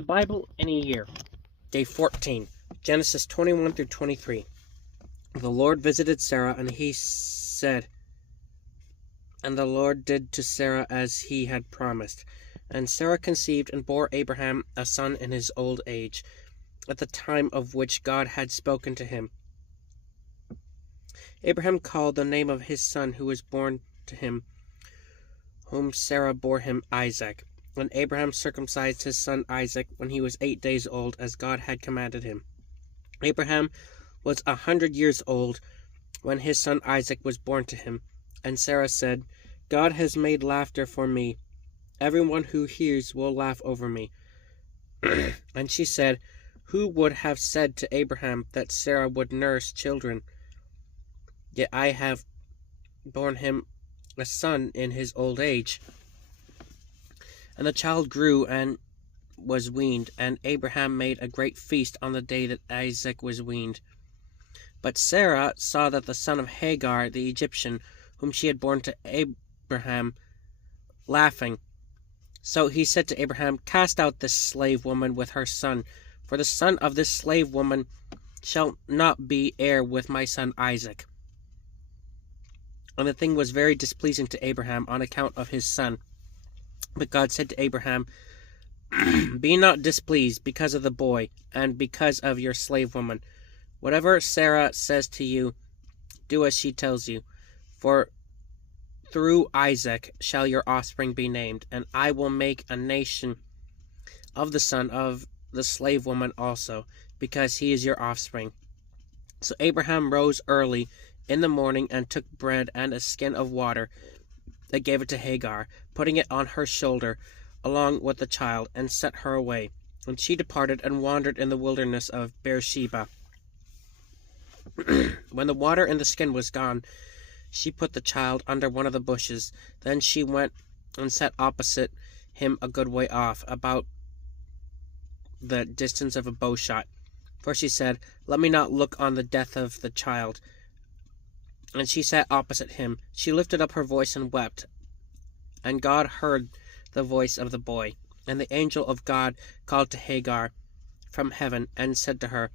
The Bible in a Year. Day 14. Genesis 21 through 23. The Lord visited Sarah, and he said, and the Lord did to Sarah as he had promised. And Sarah conceived and bore Abraham a son in his old age, at the time of which God had spoken to him. Abraham called the name of his son who was born to him, whom Sarah bore him, Isaac. And Abraham circumcised his son Isaac when he was 8 days old, as God had commanded him. Abraham was 100 years old when his son Isaac was born to him. And Sarah said, God has made laughter for me. Everyone who hears will laugh over me. And she said, who would have said to Abraham that Sarah would nurse children? Yet I have borne him a son in his old age. And the child grew and was weaned, and Abraham made a great feast on the day that Isaac was weaned. But Sarah saw that the son of Hagar the Egyptian, whom she had borne to Abraham, laughing. So he said to Abraham, cast out this slave woman with her son, for the son of this slave woman shall not be heir with my son Isaac. And the thing was very displeasing to Abraham on account of his son. But God said to Abraham, be not displeased because of the boy, and because of your slave woman. Whatever Sarah says to you, do as she tells you. For through Isaac shall your offspring be named, and I will make a nation of the son of the slave woman also, because he is your offspring. So Abraham rose early in the morning and took bread and a skin of water, and gave it to Hagar, putting it on her shoulder along with the child, and sent her away. And she departed and wandered in the wilderness of Beersheba. When the water in the skin was gone, she put the child under one of the bushes. Then she went and sat opposite him a good way off, about the distance of a bow shot. For she said, let me not look on the death of the child. And she sat opposite him. She lifted up her voice and wept. And God heard the voice of the boy. And the angel of God called to Hagar from heaven, and said to her,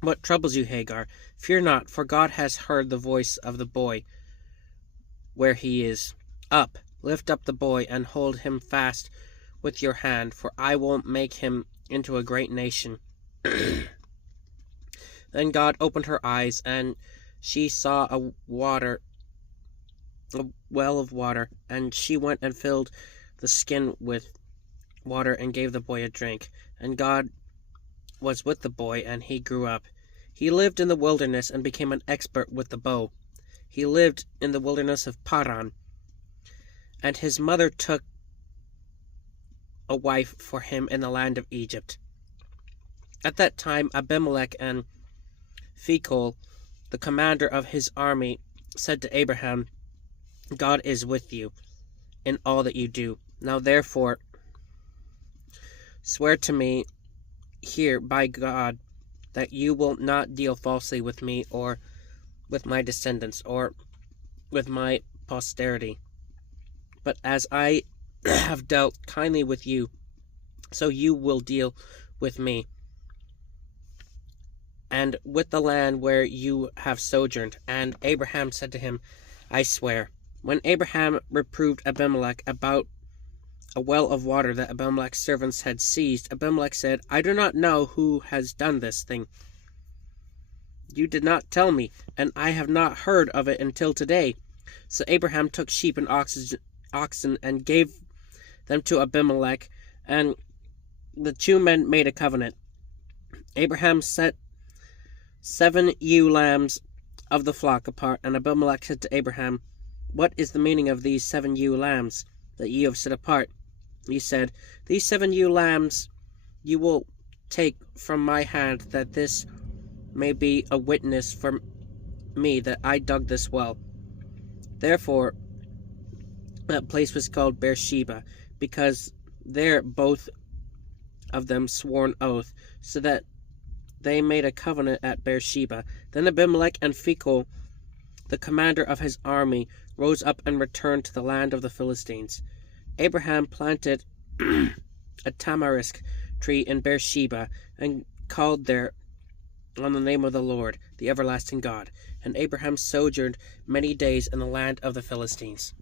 what troubles you, Hagar? Fear not, for God has heard the voice of the boy where he is. Up, lift up the boy, and hold him fast with your hand, for I will make him into a great nation. Then God opened her eyes, and she saw a well of water, and she went and filled the skin with water and gave the boy a drink. And God was with the boy, and he grew up. He lived in the wilderness and became an expert with the bow. He lived in the wilderness of Paran, and his mother took a wife for him in the land of Egypt. At that time Abimelech and Phicol, the commander of his army, said to Abraham, God is with you in all that you do. Now therefore swear to me here by God that you will not deal falsely with me, or with my descendants, or with my posterity. But as I have dealt kindly with you, so you will deal with me, and with the land where you have sojourned. And Abraham said to him, I swear. When Abraham reproved Abimelech about a well of water that Abimelech's servants had seized, Abimelech said, I do not know who has done this thing. You did not tell me, and I have not heard of it until today. So Abraham took sheep and oxen and gave them to Abimelech, and the two men made a covenant. Abraham set 7 ewe lambs of the flock apart, and Abimelech said to Abraham, what is the meaning of these 7 ewe lambs that ye have set apart? He said, these 7 ewe lambs you will take from my hand, that this may be a witness for me that I dug this well. Therefore that place was called Beersheba, because there both of them swore an oath, so that they made a covenant at Beersheba. Then Abimelech and Phicol, the commander of his army, rose up and returned to the land of the Philistines. Abraham planted a tamarisk tree in Beersheba, and called there on the name of the Lord, the everlasting God. And Abraham sojourned many days in the land of the Philistines.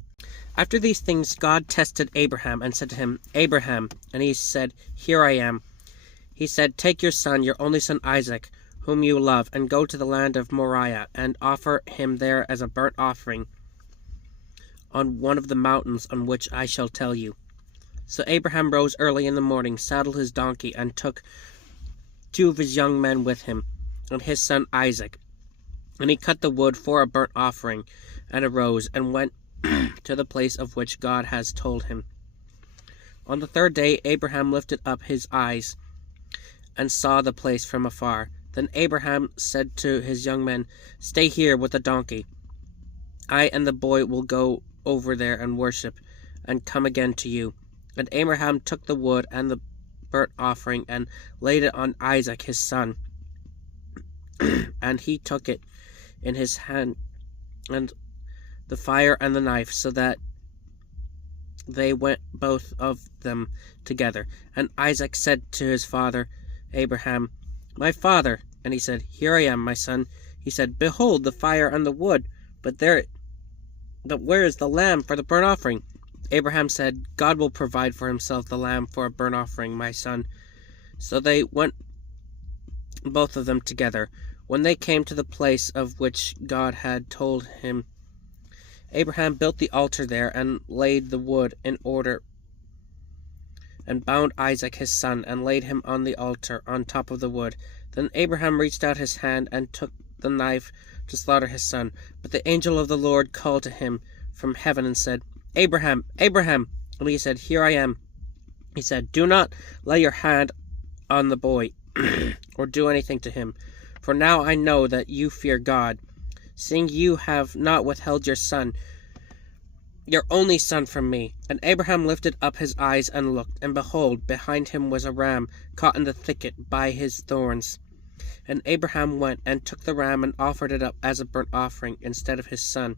After these things God tested Abraham, and said to him, Abraham. And he said, Here I am. He said, Take your son, your only son Isaac, whom you love, and go to the land of Moriah, and offer him there as a burnt offering on one of the mountains on which I shall tell you. So Abraham rose early in the morning, saddled his donkey, and took 2 of his young men with him, and his son Isaac. And he cut the wood for a burnt offering, and arose, and went to the place of which God has told him. On the 3rd day Abraham lifted up his eyes, and saw the place from afar. Then Abraham said to his young men, Stay here with the donkey. I and the boy will go over there and worship, and come again to you. And Abraham took the wood and the burnt offering, and laid it on Isaac his son. And he took it in his hand, and the fire and the knife, so that they went both of them together. And Isaac said to his father Abraham, My father. And he said, Here I am, my son. He said, Behold the fire and the wood, but where is the lamb for the burnt offering? Abraham said, God will provide for himself the lamb for a burnt offering, my son. So they went both of them together. When they came to the place of which God had told him, Abraham built the altar there, and laid the wood in order, and bound Isaac his son, and laid him on the altar on top of the wood. Then Abraham reached out his hand, and took the knife to slaughter his son. But the angel of the Lord called to him from heaven, and said, Abraham, Abraham. And he said, Here I am. He said, Do not lay your hand on the boy, or do anything to him. For now I know that you fear God, seeing you have not withheld your son, your only son, from me. And Abraham lifted up his eyes and looked, and behold, behind him was a ram caught in the thicket by his thorns. And Abraham went and took the ram, and offered it up as a burnt offering instead of his son.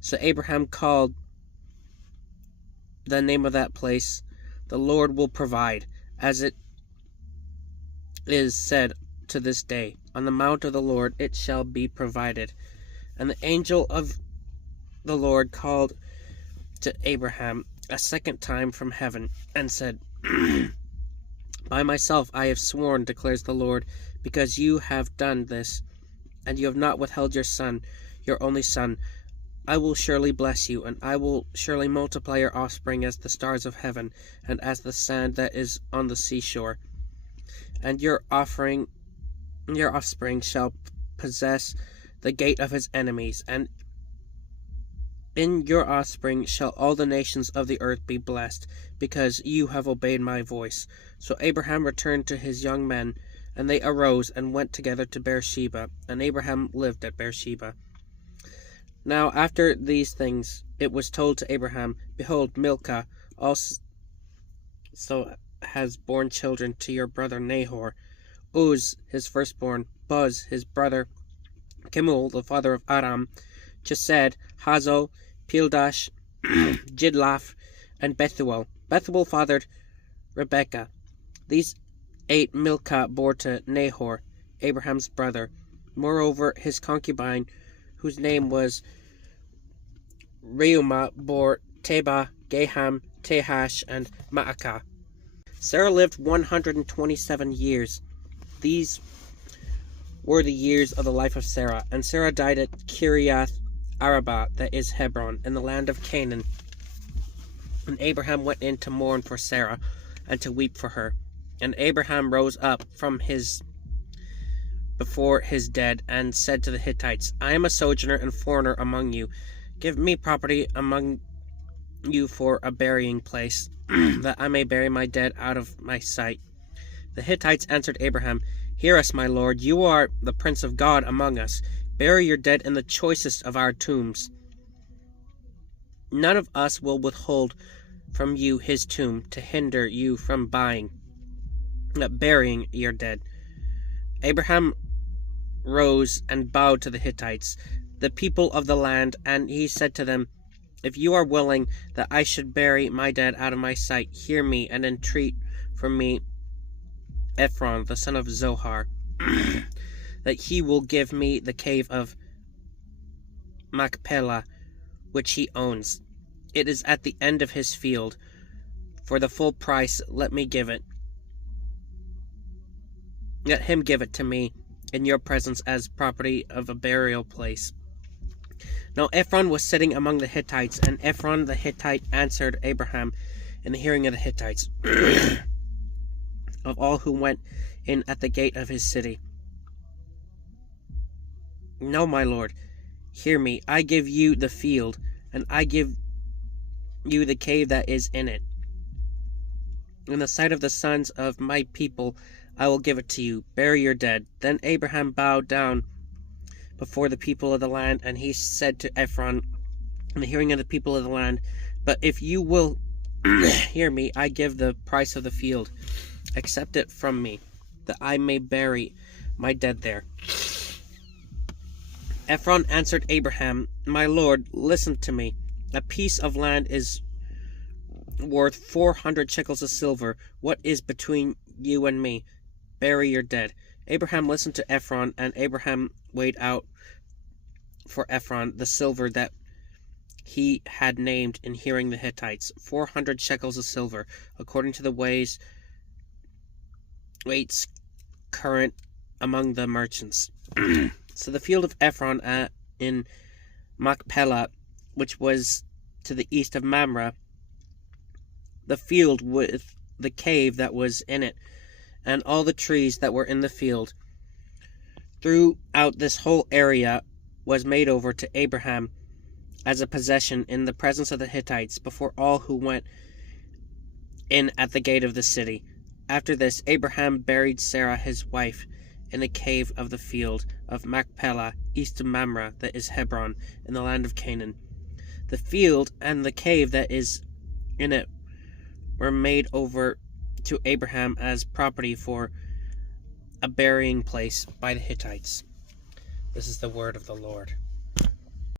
So Abraham called the name of that place, The Lord will provide, as it is said to this day, On the mount of the Lord it shall be provided. And the angel of the Lord called to Abraham a second time from heaven, and said, By myself I have sworn, declares the Lord, because you have done this, and you have not withheld your son, your only son, I will surely bless you, and I will surely multiply your offspring as the stars of heaven, and as the sand that is on the seashore. And your offspring shall possess the gate of his enemies, and in your offspring shall all the nations of the earth be blessed, because you have obeyed my voice. So Abraham returned to his young men, and they arose and went together to Beersheba, and Abraham lived at Beersheba. Now after these things it was told to Abraham, Behold, Milcah also has borne children to your brother Nahor, Uz his firstborn, Buz his brother, Kemuel the father of Aram, Chesed, Hazo, Pildash, Jidlaph, and Bethuel. Bethuel fathered Rebekah. These 8 Milcah bore to Nahor, Abraham's brother. Moreover, his concubine, whose name was Reumah, bore Teba, Gaham, Tehash, and Maacah. Sarah lived 127 years. These were the years of the life of Sarah. And Sarah died at Kiriath Arabah, that is Hebron, in the land of Canaan. And Abraham went in to mourn for Sarah, and to weep for her. And Abraham rose up from before his dead, and said to the Hittites, I am a sojourner and foreigner among you. Give me property among you for a burying place, that I may bury my dead out of my sight. The Hittites answered Abraham, Hear us, my lord, you are the prince of God among us. Bury your dead in the choicest of our tombs. None of us will withhold from you his tomb, to hinder you from burying your dead. Abraham rose and bowed to the Hittites, the people of the land, and he said to them, If you are willing that I should bury my dead out of my sight, hear me and entreat for me Ephron, the son of Zohar, that he will give me the cave of Machpelah, which he owns. It is at the end of his field. For the full price, let me give it. Let him give it to me in your presence as property of a burial place. Now Ephron was sitting among the Hittites, and Ephron the Hittite answered Abraham in the hearing of the Hittites, of all who went in at the gate of his city. No, my lord, hear me. I give you the field, and I give you the cave that is in it. In the sight of the sons of my people, I will give it to you. Bury your dead. Then Abraham bowed down before the people of the land, and he said to Ephron in the hearing of the people of the land, but if you will hear me, I give the price of the field. Accept it from me, that I may bury my dead there. Ephron answered Abraham, my lord, listen to me. A piece of land is worth 400 shekels of silver. What is between you and me? Bury your dead. Abraham listened to Ephron, and Abraham weighed out for Ephron the silver that he had named in hearing the Hittites, 400 shekels of silver, according to the weights current among the merchants. So the field of Ephron in Machpelah, which was to the east of Mamre, the field with the cave that was in it, and all the trees that were in the field, throughout this whole area, was made over to Abraham as a possession in the presence of the Hittites before all who went in at the gate of the city. After this, Abraham buried Sarah his wife in the cave of the field of Machpelah, east of Mamre, that is Hebron, in the land of Canaan. The field and the cave that is in it were made over to Abraham as property for a burying place by the Hittites. This is the word of the Lord.